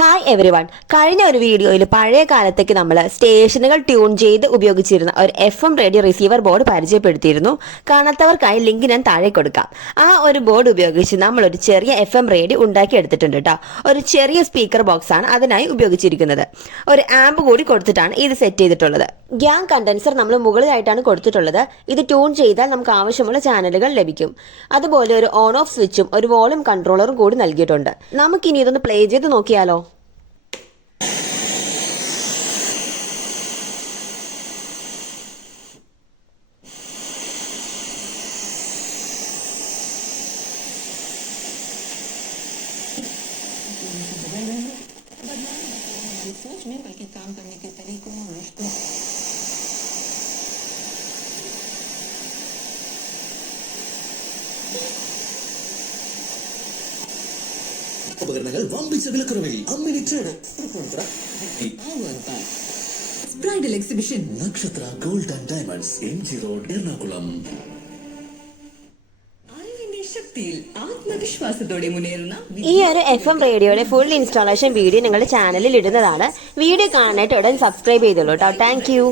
Hi every one. കഴിഞ്ഞ ഒരു വീഡിയോയിൽ പഴയ കാലത്തേക്ക് നമ്മൾ സ്റ്റേഷനുകൾ ട്യൂൺ ചെയ്ത് ഉപയോഗിച്ചിരുന്ന ഒരു FM റേഡിയോ റിസീവർ ബോർഡ് പരിചയപ്പെടുത്തിയിരുന്നു. കാണാത്തവർക്കായി ലിങ്ക് ഞാൻ താഴെ കൊടുക്കാം. ആ ഒരു ബോർഡ് ഉപയോഗിച്ച് നമ്മൾ ഒരു ചെറിയ FM റേഡിയോ ഉണ്ടാക്കി എടുത്തിട്ടുണ്ട് കേട്ടോ. ഒരു ചെറിയ സ്പീക്കർ ബോക്സ് ആണ് അതിനായി ഉപയോഗിച്ചിരിക്കുന്നത്. ഒരു ആമ്പ് കൂടി കൊടുത്തിട്ടാണ് ഇത് സെറ്റ് ചെയ്തിട്ടുള്ളത്. ഗ്യാങ് കണ്ടൻസർ നമ്മൾ മുകളിലായിട്ടാണ് കൊടുത്തിട്ടുള്ളത്. ഇത് ട്യൂൺ ചെയ്താൽ നമുക്ക് ആവശ്യമുള്ള ചാനലുകൾ ലഭിക്കും. അതുപോലെ ഒരു ഓൺ ഓഫ് സ്വിച്ചും ഒരു വോളിയം കൺട്രോളറും കൂടി നൽകിയിട്ടുണ്ട്. നമുക്കിനി ഇതൊന്ന് പ്ലേ ചെയ്ത് നോക്കിയാലോ. सोच में बल्कि काम करने के तरीकों और रिश्तों ഉപകരണങ്ങൾ വമ്പിച്ച വിലക്കുറവിൽ അമ്മിനിച്ചോട് ബ്രൈഡൽ എക്സിബിഷൻ നക്ഷത്ര gold and diamonds MG road Ernakulam. ശക്തിയിൽ ആത്മവിശ്വാസത്തോടെ മുന്നേറുന്ന ഈ ഒരു FM റേഡിയോയുടെ ഫുൾ ഇൻസ്റ്റാളേഷൻ വീഡിയോ നിങ്ങളുടെ ചാനലിൽ ഇടുന്നതാണ്. വീഡിയോ കാണാനായിട്ട് ഉടൻ സബ്സ്ക്രൈബ് ചെയ്തോളൂ കേട്ടോ. Thank you.